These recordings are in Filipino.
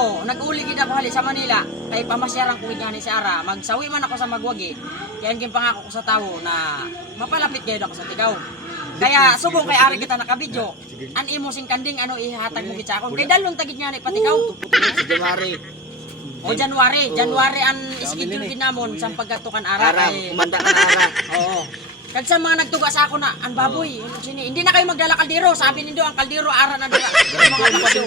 mo, nag-uli kita bahali sa Manila, kay pamasyarang ko nga ni si Ara, magsawi man ako sa Magwagi, kaya ang pangako ko sa tao na mapalapit kayo ako sa Tigaw. Kaya subong kay Ari kita nakabidyo, an imo sing kanding ano ihatag mo kita akon, kay dalon tagid nga ni Patikaw. Sa January. O January ang schedule din namon sa pagkatukan Ara. Ara, kumanda ka na Ara. Oo. Kag sa mga nagtuga sa ako na, ang baboy, hindi na kayo magdala kaldero. Sabi nindo ang kaldero ara na dira. Mga paksiw.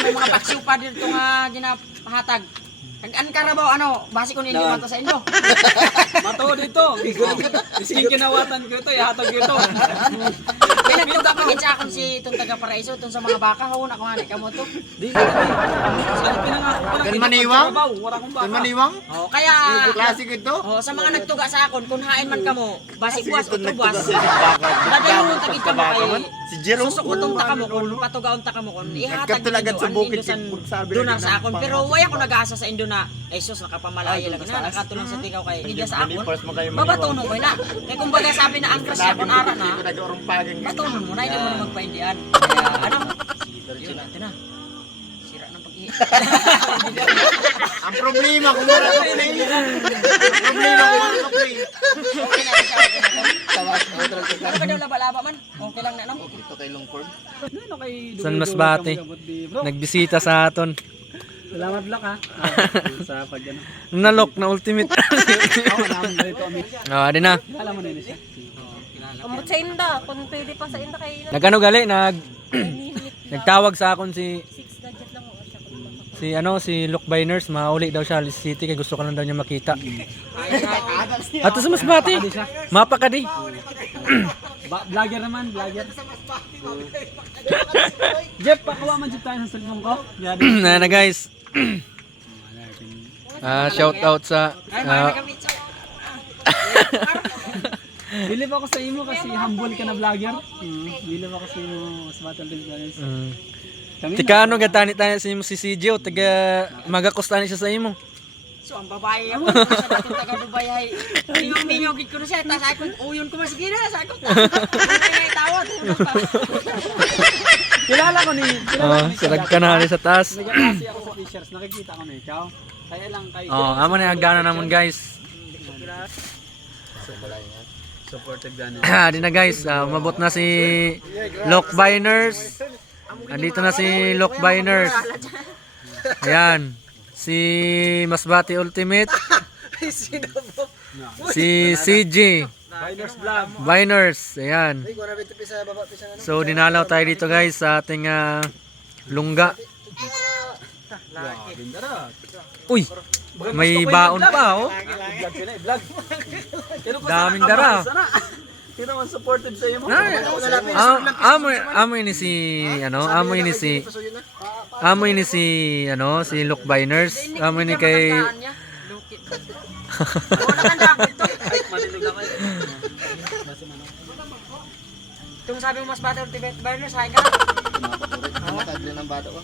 May mga paksiw pa dito nga ginapahatag. Kag an karabaw ano, basi ko ninyo mato sa inyo. Mato dito. Ising kinawatan ko ito, ihatag ko ito. Pinagtuga pa gid sa akon si itong taga Paraiso tong sa mga baka hawon ako nga kamo to. Di. Pinangako ko lang. Kan maniwang? Wala kong baka. Kan maniwang? Oh, kaya Klasik ito. oh, sa mga nagtuga sa akon kung hain man kamo, basi buwas o Ito tubuas. nagtuga sa Dadalon mo tagid kamo kay Si Jerome. susukutong ta kamo kon patugaon ta kamo kon ihatag Nagkatulagan sa bukid, sa sabi donar rin sa ng akon pero waya ko nag-asa sa Indo na ay sus nakapamalaya lang na nakatulong sa tigaw kay gidya sa akon. Babatonong ko na. Kay kumbaga sabi na ang crush akon ara na. Batonong mo na hindi mo na magpaindian. Kaya ano? Yun natin na. Sira ng pag-ihi. Ang problema kung wala ka play. Ang problema kung wala ka play. Okay na siya. Ano ba daw laba-laba man? Okay lang na no? Ito kay Longford. Ano kay San Masbate. Nagbisita sa aton. Salamat Lok ha. Sa pag ano. Nalok na ultimate. Ako naman dito kami. Adi na. Alam mo na yun siya. Amot sa inda, kung pwede pa sa inda kayo na. Nagano gali nagtawag sa akon si 6 gadget lang mo siya. si Luke Biners, mauli daw siya Alice City kay gusto ka lang daw niya makita. Ato sa Masbate. Mapa ka di. Vlogger naman, vlogger. Jeff, pakuha man dyan tayo sa cellphone ko. Na guys. Shout out sa Ay, mga nagamit Bilib ako sa imo kasi humble ka na vlogger. Bilib ako sa imo sa Battle League guys. Tika ano gatani-tani sa imo si CJ o taga magakostani siya sa imo. So ang babae ako sa dating taga Dubai ay minyo gid ko na siya tas ako uyon ko masige na sa ako. Ay tawad. Kilala ko ni Sarag ka na sa taas. Nag-aasi ako sa t-shirts, nakikita ko na ikaw. Kaya lang kay Amo na agana namon guys. supportive gani. Di na guys, umabot na si Lock Biners. Andito na si Lock Biners. Ayan. Si Masbate Ultimate. Si CJ. Biners vlog. Biners. Ayan. So dinalaw tayo dito guys sa ating lungga. Uy! May baon pa oh. Vlog sila, vlog. Daming dara. Sino man supportive sa iyo mo? Amo ini si si Luke Biners. Amo ini kay Tung sabi mo mas bata ultimate burner sa ka. Matagli ng bata ko.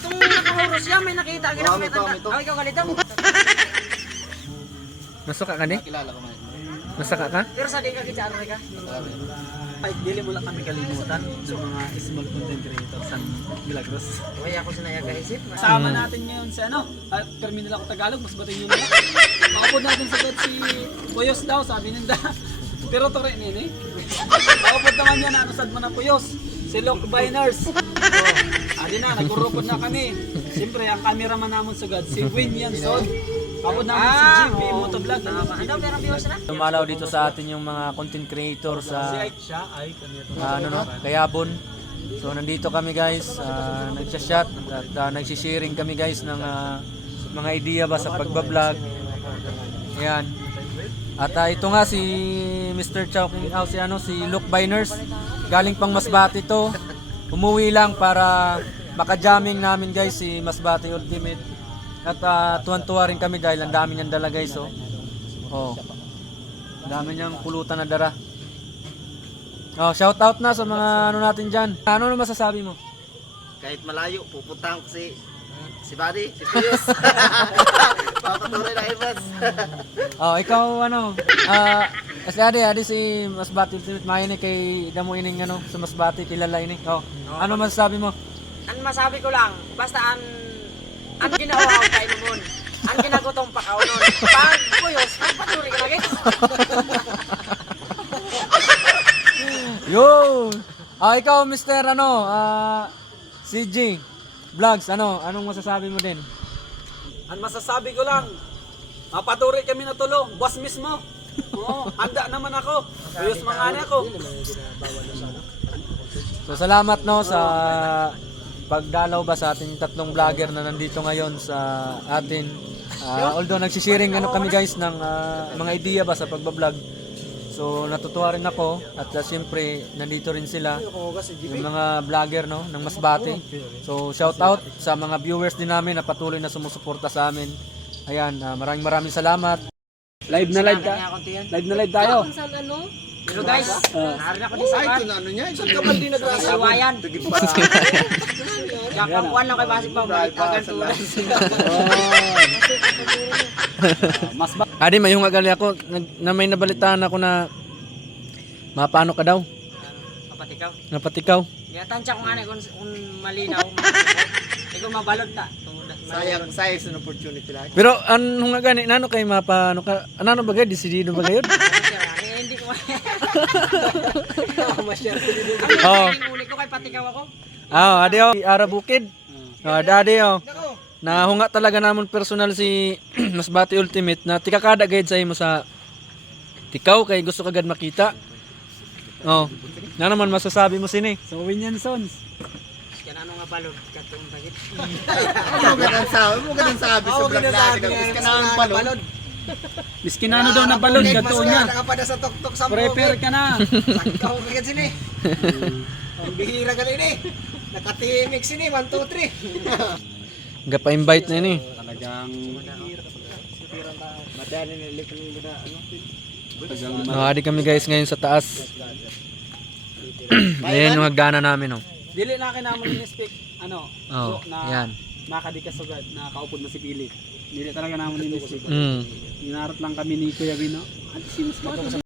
Tung nakahuro siya may nakita ginamit ang ay ikaw galito. Nasuka ka ni? Kilala ko man. Nasaka ka? Pero sa di ka kitsa ano ka? Ay, dili mo lang kami kalimutan sa mga small content creators sa Milagros. Uy ako sinaya ka isip. Kasama natin ngayon sa ano, terminal ako Tagalog, mas batin yun nila. Makapod natin sa si Puyos daw, sabi ninda. Pero to rin yun eh. Makapod naman yan, ano sad mo na Puyos? Si Lock Biners. Adi na, nagurupod na kami. Siyempre, ang cameraman namon sa God, si Win Yanson. Kapod namin si JP Motovlog. Ano pero viewers na? Dumalaw dito sa atin yung mga content creator sa Siya ay kanito. Kayabon. So nandito kami guys, nagsha-shot at nagsisharing kami guys ng mga idea ba sa pagbablog. Ayan. At ito nga si Mr. Chow King si Luke Biners. Galing pang Masbate to. Umuwi lang para maka-jamming namin guys si Masbate Ultimate. At tuwan-tuwa rin kami dahil ang dami niyang dala guys oh. Oh. Ang dami niyang pulutan na dara. Oh, shout out na sa mga ano natin diyan. Ano masasabi mo? Kahit malayo, pupuntahan ko si Buddy, si Pius. Papatuloy na ibas. Oh, ikaw ano? Adi si Masbate Ultimate mayon kay damo ining ano sa Masbate kilala ini. Oh. Ano masasabi mo? Ang masabi ko lang, basta ang Ang ginawa ko kay Lumon. Ang ginagutong pakaw nun. Pag Puyos, magpaturi ka lagi. Yo! Ikaw, Mr. CG Vlogs, anong masasabi mo din? Ang masasabi ko lang, mapaturi kami na tulong, boss mismo. Oo, handa naman ako. Puyos mangani ako. So salamat no sa pagdalaw ba sa ating tatlong vlogger na nandito ngayon sa atin. Although nagsisharing kami guys ng mga idea ba sa pagbablog. So natutuwa rin ako at siyempre nandito rin sila yung mga vlogger no ng Masbate. So shout out sa mga viewers din namin na patuloy na sumusuporta sa amin. Ayan, maraming salamat. Live na live tayo. Kung saan ano? Pero guys, narin ako din sa kan. ano niya? Isang kapal din Sa Sawayan. Kakakuan lang kay Basig pa. Agan tulad. Mas ba? Adi, may hungagali ako na may nabalitaan ako na mapano ka daw? Kapatikaw. Napatikaw. Kaya tansya ko nga na kung malinaw. Ikaw mabalot ta. Sayang sa opportunity lang. Pero anong nga gani nano kay mapano ka? Ano ba gay decidido ba gayud? Hindi ko Oh. uli ko kay patikaw ako. Adi Ara Bukid. Adi nahunga talaga namon personal si Masbate Ultimate na tikakada gayud sa imo sa tikaw kay gusto kagad makita. Na naman masasabi mo sini? So Winyansons. Kaya ano nga balot katong bagit. Mo ganun sabi sa vlog natin. Ka nang balon. Miskin ano daw na balon gato niya. Nakapada sa tuktok sa Prepare ka na. Sakto ko kagad sini. Ang bihira gali ni. Nakatimik sini 1 2 3. Gapa-invite na ini. Talagang Madani ni lipin na Adi kami guys ngayon sa taas. Ayan yung hagdanan namin dili na kinamon ni speak Oh, yan. makadikasugad na kaupod na si Pili. Dili talaga namon ni speak. Mm. Ginarot lang kami ni Kuya Bino. At si Mas